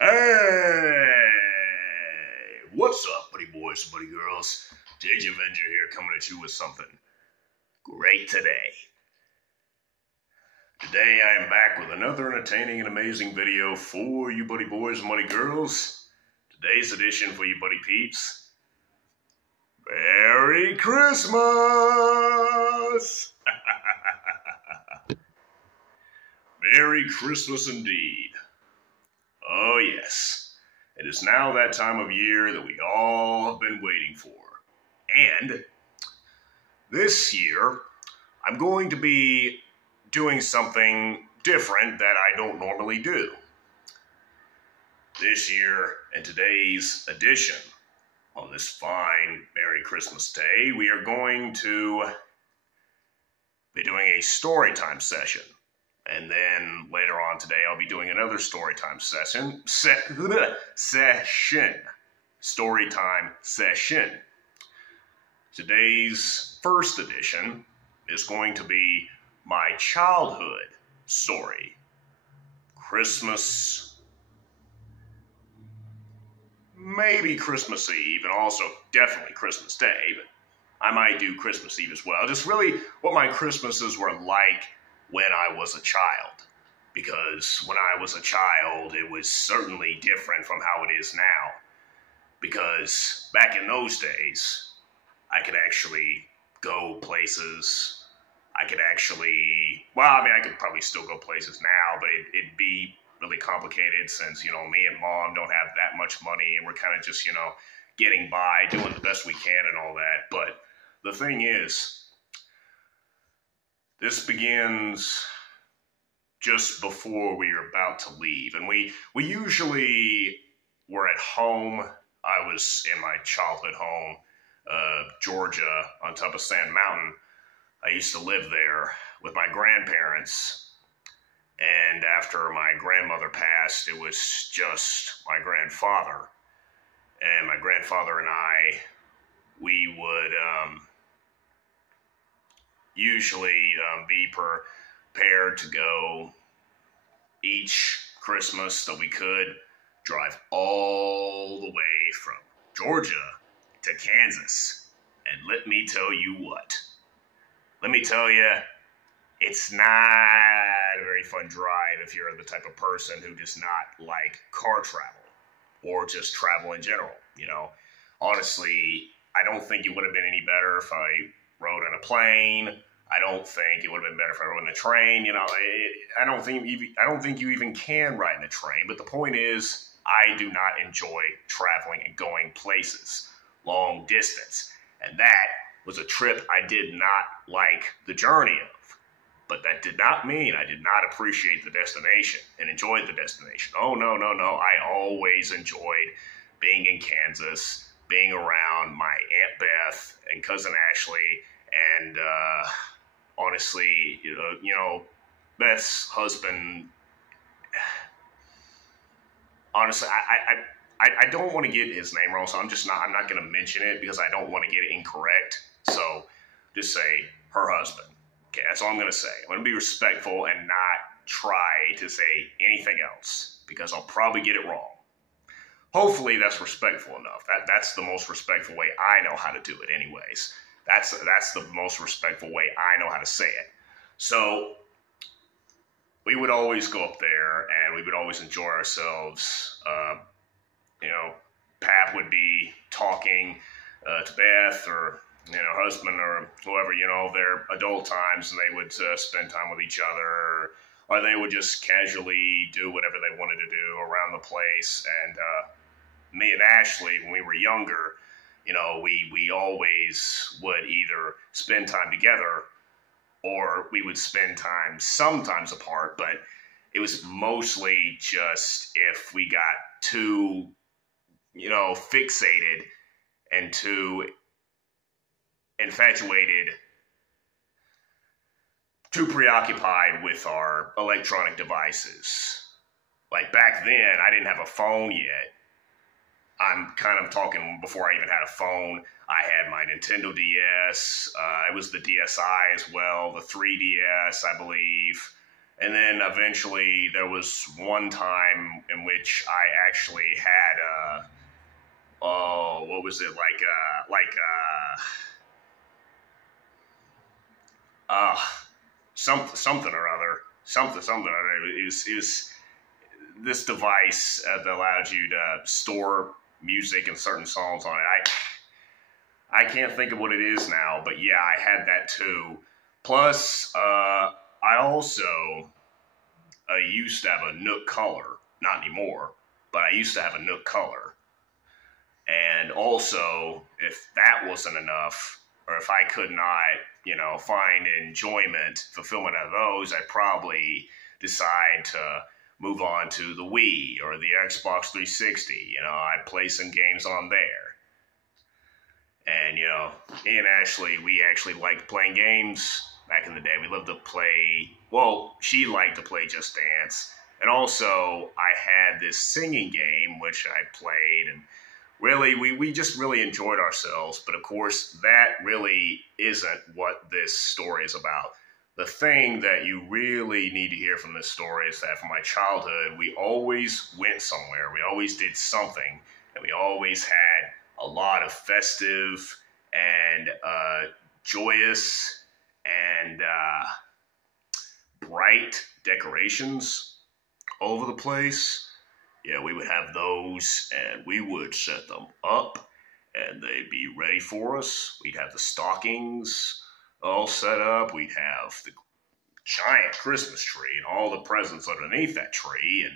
Hey! What's up, buddy boys and buddy girls? Digi Avenger here, coming at you with something great today. Today I am back with another entertaining and amazing video for you buddy boys and buddy girls. Today's edition for you buddy peeps. Merry Christmas! Merry Christmas indeed. Oh yes, it is now that time of year that we all have been waiting for. And this year, I'm going to be doing something different that I don't normally do. This year, in today's edition, on this fine Merry Christmas Day, we are going to be doing a story time session. And then later on today, I'll be doing another storytime session. Storytime session. Today's first edition is going to be my childhood story. Christmas, maybe Christmas Eve, and also definitely Christmas Day, but I might do Christmas Eve as well. Just really what my Christmases were like when I was a child, because when I was a child, it was certainly different from how it is now, because back in those days, I could actually go places, I could probably still go places now, but it'd be really complicated since, me and mom don't have that much money, and we're kind of just, getting by, doing the best we can and all that, but the thing is, this begins just before we are about to leave. And we usually were at home. I was in my childhood home, Georgia, on top of Sand Mountain. I used to live there with my grandparents. And after my grandmother passed, it was just my grandfather. And my grandfather and I, we would usually be prepared to go each Christmas that we could drive all the way from Georgia to Kansas. And let me tell you what. Let me tell you, it's not a very fun drive if you're the type of person who does not like car travel or just travel in general, Honestly, I don't think it would have been any better if I rode on a plane. I don't think it would have been better if I rode on a train. I don't think you even can ride in a train. But the point is, I do not enjoy traveling and going places long distance. And that was a trip I did not like the journey of. But that did not mean I did not appreciate the destination and enjoyed the destination. Oh, no. I always enjoyed being in Kansas, being around my Aunt Beth and Cousin Ashley, and honestly, Beth's husband. Honestly, I don't want to get his name wrong, so I'm not going to mention it because I don't want to get it incorrect. So just say her husband. Okay, that's all I'm going to say. I'm going to be respectful and not try to say anything else because I'll probably get it wrong. Hopefully that's respectful enough. That's the most respectful way I know how to do it anyways. That's the most respectful way I know how to say it. So we would always go up there and we would always enjoy ourselves. Pap would be talking to Beth or husband or whoever, their adult times, and they would spend time with each other, or they would just casually do whatever they wanted to do around the place. And me and Ashley, when we were younger, we always would either spend time together or we would spend time sometimes apart, but it was mostly just if we got too, fixated and too infatuated, too preoccupied with our electronic devices. Like back then, I didn't have a phone yet. I'm kind of talking before I even had a phone. I had my Nintendo DS. It was the DSi as well, the 3DS, I believe. And then eventually there was one time in which I actually had what was it, something or other, something or other. It was this device that allowed you to store music and certain songs on it. I can't think of what it is now, but yeah, I had that too. Plus, I also used to have a Nook color. Not anymore, but I used to have a Nook color. And also, if that wasn't enough, or if I could not, find enjoyment, fulfillment out of those, I'd probably decide to move on to the Wii or the Xbox 360. I'd play some games on there. And, me and Ashley, we actually liked playing games back in the day. We loved to play, she liked to play Just Dance. And also, I had this singing game, which I played, and really, we just really enjoyed ourselves. But of course, that really isn't what this story is about. The thing that you really need to hear from this story is that from my childhood, we always went somewhere. We always did something. And we always had a lot of festive and joyous and bright decorations all over the place. Yeah, we would have those, and we would set them up, and they'd be ready for us. We'd have the stockings all set up. We'd have the giant Christmas tree and all the presents underneath that tree,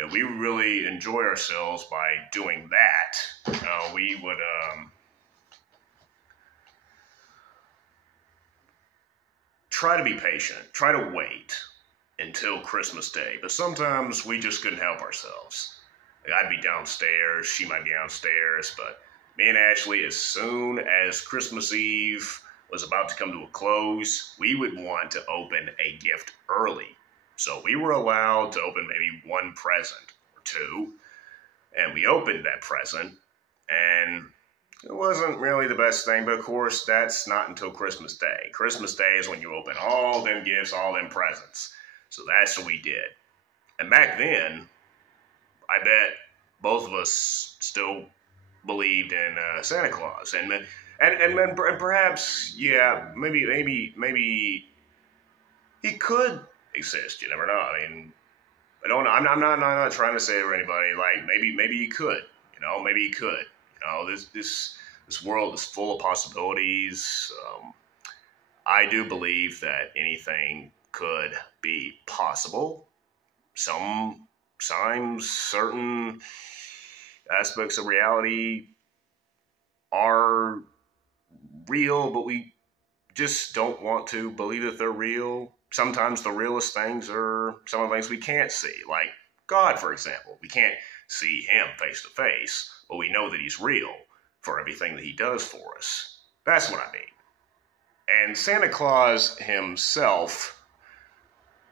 and we would really enjoy ourselves by doing that. We would try to be patient, try to wait until Christmas Day, but sometimes we just couldn't help ourselves. I'd be downstairs, she might be downstairs, but me and Ashley, as soon as Christmas Eve was about to come to a close, we would want to open a gift early. So we were allowed to open maybe one present or two, and we opened that present, and it wasn't really the best thing, but of course, that's not until Christmas Day. Christmas Day is when you open all them gifts, all them presents. So that's what we did. And back then, I bet both of us still believed in Santa Claus. And perhaps, yeah, maybe he could exist. You never know. I mean, I'm not trying to say to anybody, like, maybe he could. Maybe he could. This world is full of possibilities. I do believe that anything could be possible. Sometimes certain aspects of reality are real, but we just don't want to believe that they're real. Sometimes the realest things are some of the things we can't see, like God, for example. We can't see him face to face, but we know that he's real for everything that he does for us. That's what I mean. And Santa Claus himself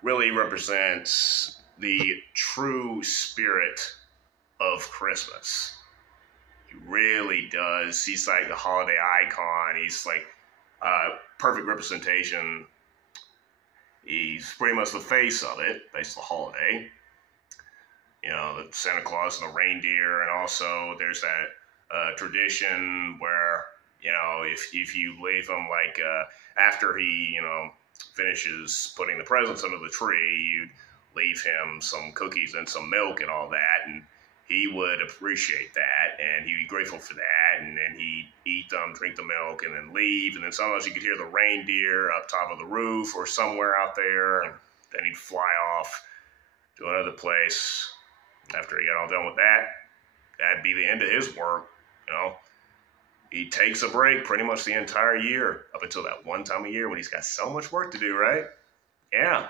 really represents the true spirit of Christmas. He really does. He's like the holiday icon. He's like perfect representation. He's pretty much the face of it, face of the holiday. The Santa Claus and the reindeer, and also there's that tradition where, if you leave him, like, after he, finishes putting the presents under the tree, you'd leave him some cookies and some milk and all that, and he would appreciate that, and he'd be grateful for that, and then he'd eat them, drink the milk, and then leave, and then sometimes you could hear the reindeer up top of the roof or somewhere out there, and then he'd fly off to another place. After he got all done with that, that'd be the end of his work, He takes a break pretty much the entire year, up until that one time a year when he's got so much work to do, right? Yeah.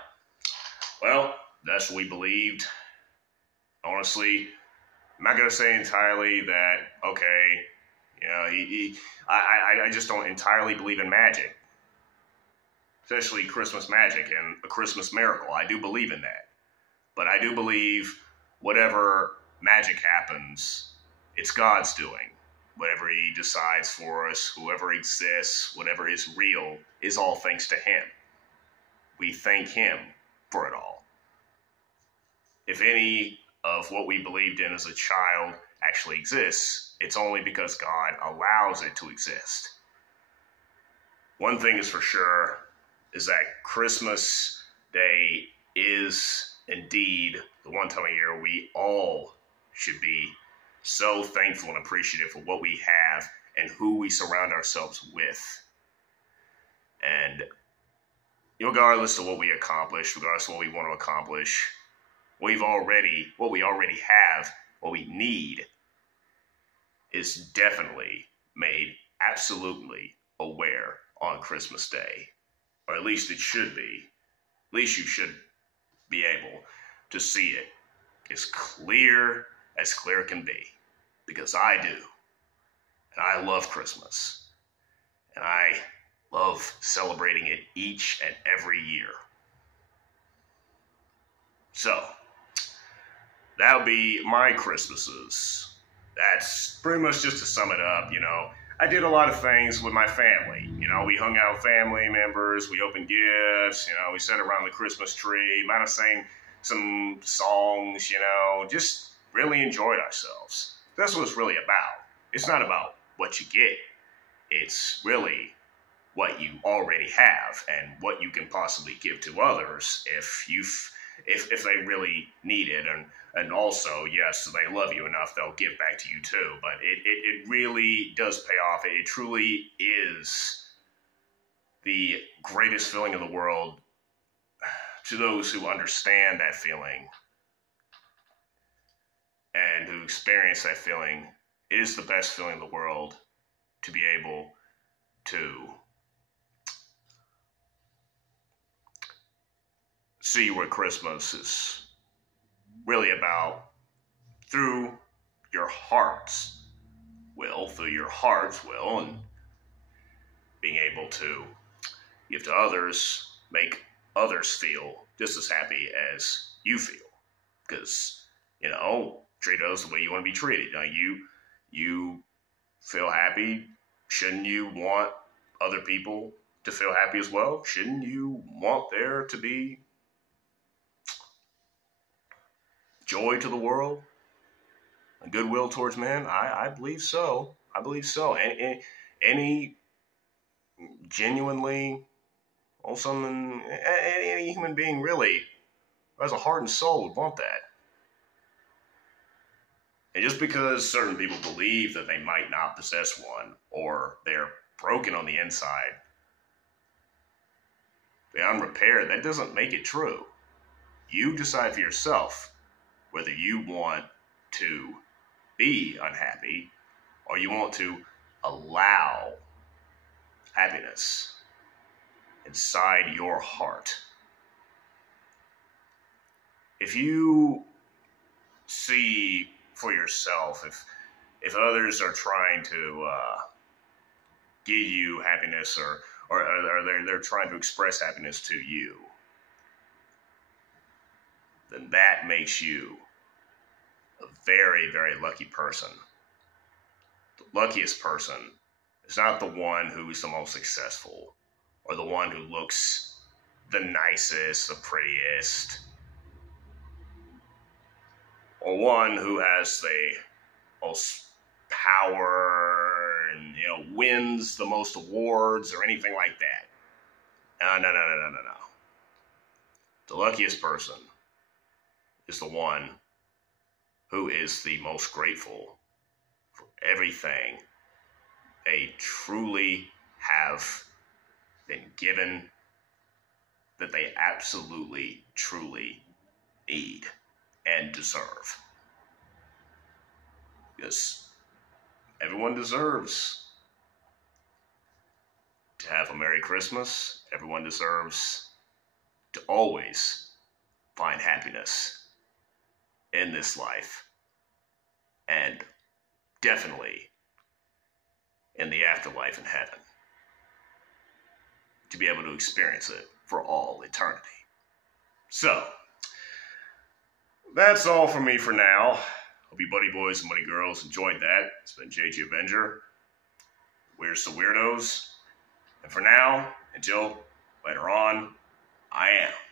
Well, that's what we believed. Honestly, I'm not going to say entirely that, okay, I just don't entirely believe in magic. Especially Christmas magic and a Christmas miracle. I do believe in that. But I do believe whatever magic happens, it's God's doing. Whatever he decides for us, whoever exists, whatever is real, is all thanks to him. we thank him for it all. If any of what we believed in as a child actually exists, it's only because God allows it to exist. One thing is for sure is that Christmas Day is indeed the one time of year we all should be so thankful and appreciative for what we have and who we surround ourselves with. And regardless of what we accomplish, regardless of what we want to accomplish, what we already have, what we need, is definitely made absolutely aware on Christmas Day. Or at least it should be. At least you should be able to see it as clear can be. Because I do. And I love Christmas. And I love celebrating it each and every year. So, that'll be my Christmases. That's pretty much just to sum it up, I did a lot of things with my family. We hung out with family members, we opened gifts, we sat around the Christmas tree, might have sang some songs, just really enjoyed ourselves. That's what it's really about. It's not about what you get. It's really what you already have and what you can possibly give to others if they really need it. And also, yes, they love you enough, they'll give back to you too. But it really does pay off. It truly is the greatest feeling in the world to those who understand that feeling and who experience that feeling. It is the best feeling in the world to be able to see what Christmas is really about through your heart's will, and being able to give to others, make others feel just as happy as you feel. Because, treat others the way you want to be treated. You feel happy. Shouldn't you want other people to feel happy as well? Shouldn't you want there to be joy to the world and goodwill towards men? I believe so. Any genuinely wholesome, any human being really who has a heart and soul would want that. And just because certain people believe that they might not possess one, or they're broken on the inside, they're unrepaired, that doesn't make it true. You decide for yourself whether you want to be unhappy or you want to allow happiness inside your heart. If you see for yourself, if others are trying to give you happiness or they're trying to express happiness to you, then that makes you a very, very lucky person. The luckiest person is not the one who is the most successful or the one who looks the nicest, the prettiest, or one who has the most power and wins the most awards or anything like that. No. The luckiest person is the one who is the most grateful for everything they truly have been given, that they absolutely, truly need and deserve. Because everyone deserves to have a Merry Christmas. Everyone deserves to always find happiness in this life, and definitely in the afterlife in heaven, to be able to experience it for all eternity. So, that's all from me for now. Hope you buddy boys and buddy girls enjoyed that. It's been JG Avenger. We're so weirdos. And for now, until later on, I am.